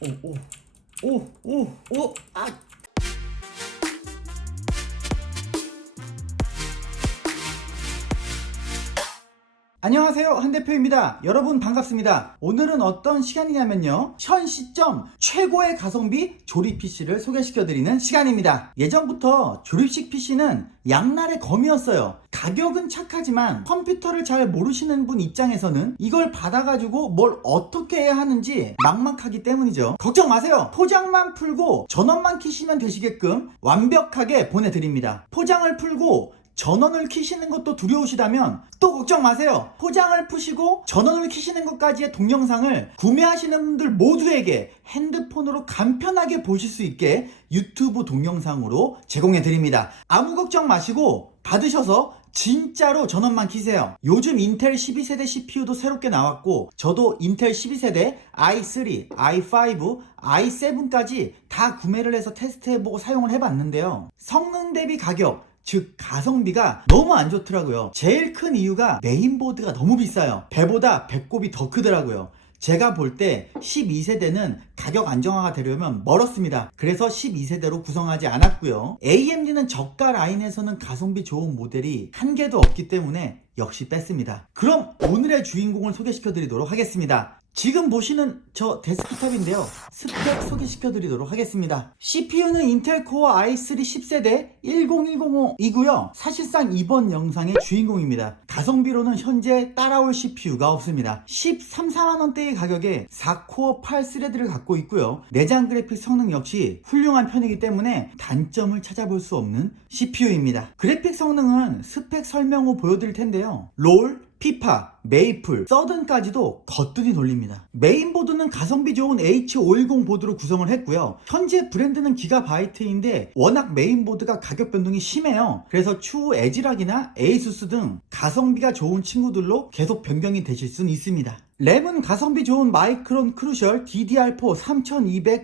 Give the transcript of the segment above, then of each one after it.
오, 오, 오, 오, 아. 안녕하세요 한 대표입니다. 여러분 반갑습니다. 오늘은 어떤 시간이냐면요. 현 시점 최고의 가성비 조립 PC를 소개시켜 드리는 시간입니다. 예전부터 조립식 PC는 양날의 검이었어요. 가격은 착하지만 컴퓨터를 잘 모르시는 분 입장에서는 이걸 받아가지고 뭘 어떻게 해야 하는지 막막하기 때문이죠. 걱정 마세요. 포장만 풀고 전원만 키시면 되시게끔 완벽하게 보내드립니다. 포장을 풀고 전원을 키시는 것도 두려우시다면 또 걱정 마세요. 포장을 푸시고 전원을 키시는 것까지의 동영상을 구매하시는 분들 모두에게 핸드폰으로 간편하게 보실 수 있게 유튜브 동영상으로 제공해 드립니다. 아무 걱정 마시고 받으셔서 진짜로 전원만 키세요. 요즘 인텔 12세대 CPU도 새롭게 나왔고 저도 인텔 12세대 i3, i5, i7까지 다 구매를 해서 테스트해보고 사용을 해봤는데요. 성능 대비 가격 즉 가성비가 너무 안 좋더라고요 제일 큰 이유가 메인보드가 너무 비싸요 배보다 배꼽이 더 크더라고요 제가 볼 때 12세대는 가격 안정화가 되려면 멀었습니다. 그래서 12세대로 구성하지 않았고요. AMD는 저가 라인에서는 가성비 좋은 모델이 한 개도 없기 때문에 역시 뺐습니다. 그럼 오늘의 주인공을 소개시켜 드리도록 하겠습니다. 지금 보시는 저 데스크탑인데요. 스펙 소개시켜 드리도록 하겠습니다. CPU는 인텔 코어 i3 10세대 10105이고요. 사실상 이번 영상의 주인공입니다. 가성비로는 현재 따라올 CPU가 없습니다. 13, 4만원대의 가격에 4코어 8스레드를 갖고 있고요. 내장 그래픽 성능 역시 훌륭한 편이기 때문에 단점을 찾아볼 수 없는 CPU입니다. 그래픽 성능은 스펙 설명 후 보여드릴 텐데요. 롤, 피파, 메이플, 서든까지도 거뜬히 돌립니다. 메인보드는 가성비 좋은 H510 보드로 구성을 했고요. 현재 브랜드는 기가바이트인데 워낙 메인보드가 가격 변동이 심해요. 그래서 추후 에지락이나 에이수스 등 가성비가 좋은 친구들로 계속 변경이 되실 수는 있습니다. 램은 가성비 좋은 마이크론 크루셜 DDR4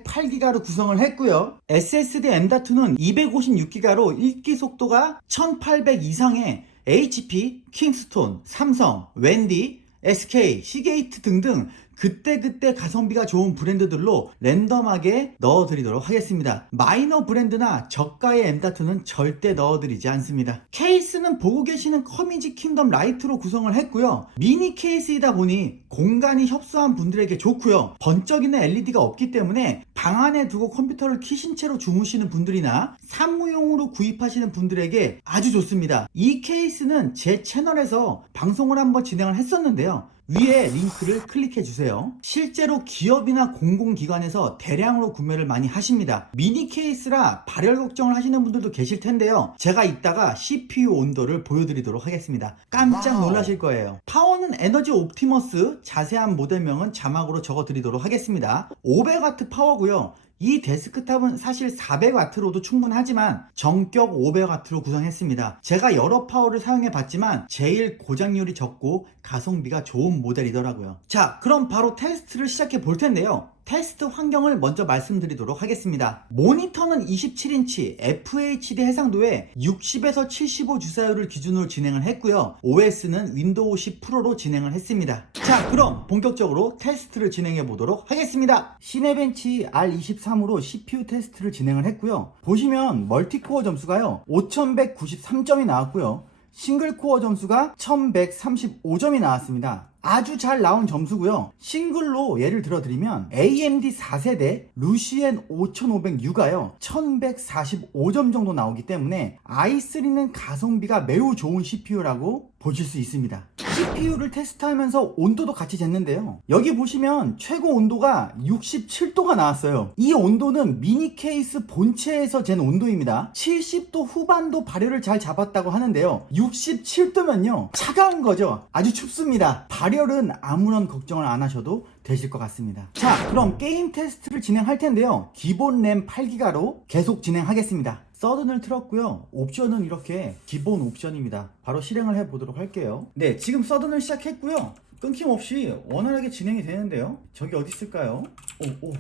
3208기가로 구성을 했고요. SSD M.2는 256기가로 읽기 속도가 1800 이상의 HP, 킹스톤, 삼성, 웬디, SK, 시게이트 등등 그때그때 가성비가 좋은 브랜드들로 랜덤하게 넣어드리도록 하겠습니다. 마이너 브랜드나 저가의 M.2는 절대 넣어드리지 않습니다. 케이스는 보고 계시는 커미지 킹덤 라이트로 구성을 했고요. 미니 케이스이다 보니 공간이 협소한 분들에게 좋고요. 번쩍이는 LED가 없기 때문에 방 안에 두고 컴퓨터를 키신 채로 주무시는 분들이나 사무용으로 구입하시는 분들에게 아주 좋습니다. 이 케이스는 제 채널에서 방송을 한번 진행을 했었는데요. 위에 링크를 클릭해 주세요. 실제로 기업이나 공공기관에서 대량으로 구매를 많이 하십니다. 미니 케이스라 발열 걱정을 하시는 분들도 계실 텐데요. 제가 이따가 CPU 온도를 보여드리도록 하겠습니다. 깜짝 놀라실 거예요. 파워는 에너지 옵티머스 자세한 모델명은 자막으로 적어 드리도록 하겠습니다. 500W 파워고요. 이 데스크탑은 사실 400W로도 충분하지만 정격 500W로 구성했습니다. 제가 여러 파워를 사용해 봤지만 제일 고장률이 적고 가성비가 좋은 모델이더라고요. 자, 그럼 바로 테스트를 시작해 볼 텐데요. 테스트 환경을 먼저 말씀드리도록 하겠습니다. 모니터는 27인치 FHD 해상도에 60에서 75 주사율을 기준으로 진행을 했고요. OS는 윈도우 10 프로로 진행을 했습니다. 자, 그럼 본격적으로 테스트를 진행해 보도록 하겠습니다. 시네벤치 R23으로 CPU 테스트를 진행을 했고요. 보시면 멀티코어 점수가요. 5193점이 나왔고요. 싱글코어 점수가 1135점이 나왔습니다. 아주 잘 나온 점수고요. 싱글로 예를 들어드리면 AMD 4세대 루시엔 5506가요. 1145점 정도 나오기 때문에 i3는 가성비가 매우 좋은 CPU라고 보실 수 있습니다. CPU를 테스트하면서 온도도 같이 쟀는데요. 여기 보시면 최고 온도가 67도가 나왔어요. 이 온도는 미니 케이스 본체에서 잰 온도입니다. 70도 후반도 발열을 잘 잡았다고 하는데요. 67도면요. 차가운 거죠. 아주 춥습니다. 발열은 아무런 걱정을 안 하셔도 되실 것 같습니다. 자, 그럼 게임 테스트를 진행할 텐데요. 기본 램 8기가로 계속 진행하겠습니다. 서든을 틀었고요. 옵션은 이렇게 기본 옵션입니다. 바로 실행을 해 보도록 할게요. 네, 지금 서든을 시작했고요. 끊김없이 원활하게 진행이 되는데요. 저기 어디 있을까요? 오, 오,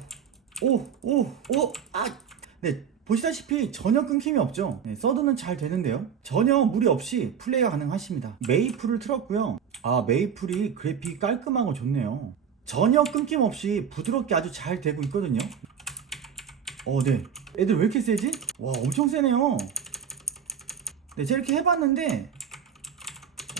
오, 오, 오, 아! 네, 보시다시피 전혀 끊김이 없죠. 네, 서든은 잘 되는데요. 전혀 무리 없이 플레이가 가능하십니다. 메이플을 틀었고요. 아, 메이플이 그래픽이 깔끔하고 좋네요. 전혀 끊김없이 부드럽게 아주 잘 되고 있거든요. 어, 네. 애들 왜 이렇게 세지? 와, 엄청 세네요. 네, 제가 이렇게 해봤는데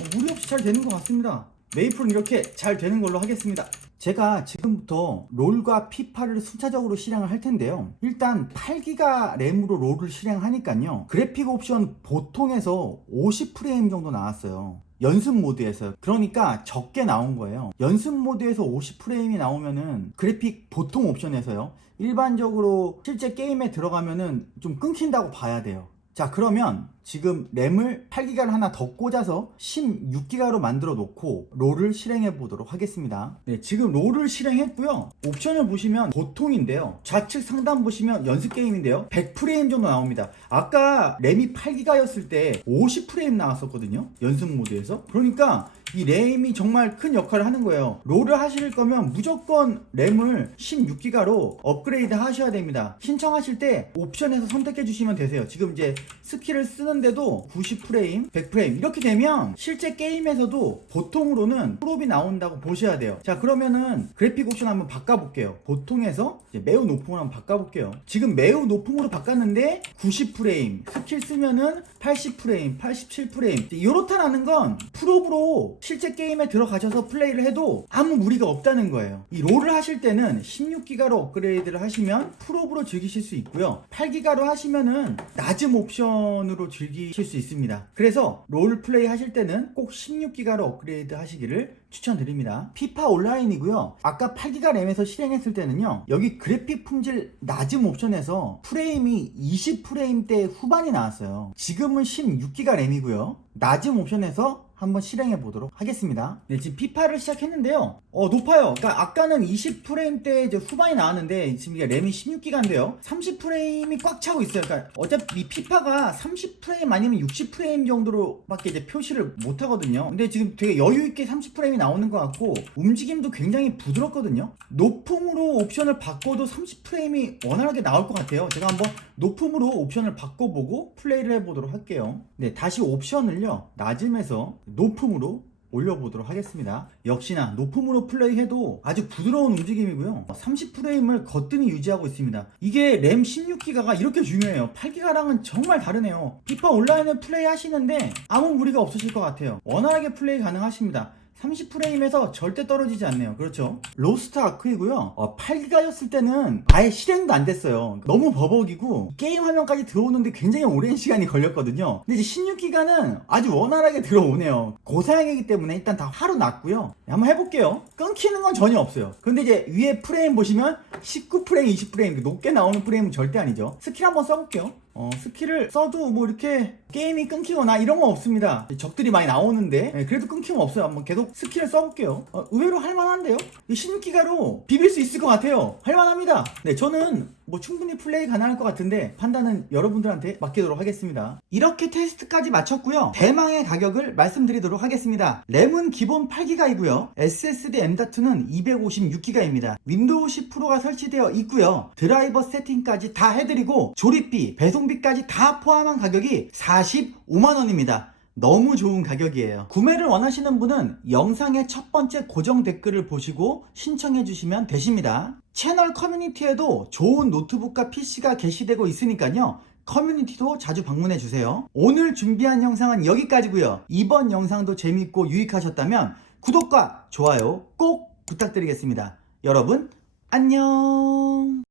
어, 무리 없이 잘 되는 것 같습니다. 메이플은 이렇게 잘 되는 걸로 하겠습니다. 제가 지금부터 롤과 피파를 순차적으로 실행을 할 텐데요. 일단 8기가 램으로 롤을 실행하니까요. 그래픽 옵션 보통에서 50프레임 정도 나왔어요. 연습 모드에서 그러니까 적게 나온 거예요. 연습 모드에서 50프레임이 나오면은 그래픽 보통 옵션에서요. 일반적으로 실제 게임에 들어가면은 좀 끊긴다고 봐야 돼요. 자 그러면 지금 램을 8기가를 하나 더 꽂아서 16기가로 만들어 놓고 롤을 실행해 보도록 하겠습니다. 네 지금 롤을 실행했고요. 옵션을 보시면 보통인데요. 좌측 상단 보시면 연습 게임인데요. 100프레임 정도 나옵니다. 아까 램이 8기가였을 때 50프레임 나왔었거든요. 연습 모드에서. 그러니까 이 램이 정말 큰 역할을 하는 거예요. 롤을 하실 거면 무조건 램을 16기가로 업그레이드 하셔야 됩니다. 신청하실 때 옵션에서 선택해 주시면 되세요. 지금 이제 스킬을 쓰는 데도 90프레임 100프레임 이렇게 되면 실제 게임에서도 보통으로는 프롭이 나온다고 보셔야 돼요. 자 그러면은 그래픽 옵션 한번 바꿔볼게요. 보통에서 매우 높음으로 한번 바꿔볼게요. 지금 매우 높음으로 바꿨는데 90프레임 스킬 쓰면은 80프레임 87프레임. 이렇다라는 건 프롭으로 실제 게임에 들어가셔서 플레이를 해도 아무 무리가 없다는 거예요. 이 롤을 하실 때는 16기가로 업그레이드를 하시면 프롭으로 즐기실 수 있고요. 8기가로 하시면은 낮은 옵션으로 즐 기실 수 있습니다. 그래서 롤 플레이 하실 때는 꼭 16기가로 업그레이드 하시기를 추천드립니다. 피파 온라인이고요. 아까 8기가 램에서 실행했을 때는요 여기 그래픽 품질 낮은 옵션에서 프레임이 20프레임대 후반이 나왔어요. 지금은 16기가 램이고요. 낮은 옵션에서 한번 실행해 보도록 하겠습니다. 네, 지금 피파를 시작했는데요. 어, 높아요. 그러니까 아까는 20프레임대 이제 후반이 나왔는데 지금 이게 램이 16기가인데요. 30프레임이 꽉 차고 있어요. 그러니까 어차피 이 피파가 30프레임 아니면 60프레임 정도로 밖에 이제 표시를 못 하거든요. 근데 지금 되게 여유 있게 30프레임이 나오는 것 같고 움직임도 굉장히 부드럽거든요. 높음으로 옵션을 바꿔도 30프레임이 원활하게 나올 것 같아요. 제가 한번 높음으로 옵션을 바꿔보고 플레이를 해보도록 할게요. 네, 다시 옵션을요. 낮음에서 높음으로 올려보도록 하겠습니다. 역시나 높음으로 플레이해도 아주 부드러운 움직임이고요. 30프레임을 거뜬히 유지하고 있습니다. 이게 램 16기가가 이렇게 중요해요. 8기가랑은 정말 다르네요. 피파 온라인을 플레이 하시는데 아무 무리가 없으실 것 같아요. 원활하게 플레이 가능하십니다. 30프레임에서 절대 떨어지지 않네요. 그렇죠? 로스트 아크이고요. 어, 8기가였을 때는 아예 실행도 안 됐어요. 너무 버벅이고 게임 화면까지 들어오는데 굉장히 오랜 시간이 걸렸거든요. 근데 이제 16기가는 아주 원활하게 들어오네요. 고사양이기 때문에 일단 다 하루 났고요. 네, 한번 해볼게요. 끊기는 건 전혀 없어요. 근데 이제 위에 프레임 보시면 19프레임, 20프레임 높게 나오는 프레임은 절대 아니죠. 스킬 한번 써볼게요. 어, 스킬을 써도 뭐 이렇게 게임이 끊기거나 이런 건 없습니다. 적들이 많이 나오는데 네, 그래도 끊김 없어요. 한번 계속 스킬을 써볼게요. 어, 의외로 할만한데요? 16기가로 비빌 수 있을 것 같아요. 할만합니다. 네, 저는 뭐 충분히 플레이 가능할 것 같은데 판단은 여러분들한테 맡기도록 하겠습니다. 이렇게 테스트까지 마쳤고요. 대망의 가격을 말씀드리도록 하겠습니다. 램은 기본 8기가이고요. SSD M.2는 256기가입니다. 윈도우 10 프로가 설치되어 있고요. 드라이버 세팅까지 다 해드리고 조립비, 배송비까지 다 포함한 가격이 45만원입니다. 너무 좋은 가격이에요. 구매를 원하시는 분은 영상의 첫 번째 고정 댓글을 보시고 신청해 주시면 되십니다. 채널 커뮤니티에도 좋은 노트북과 PC가 게시되고 있으니까요. 커뮤니티도 자주 방문해 주세요. 오늘 준비한 영상은 여기까지고요. 이번 영상도 재밌고 유익하셨다면 구독과 좋아요 꼭 부탁드리겠습니다. 여러분 안녕.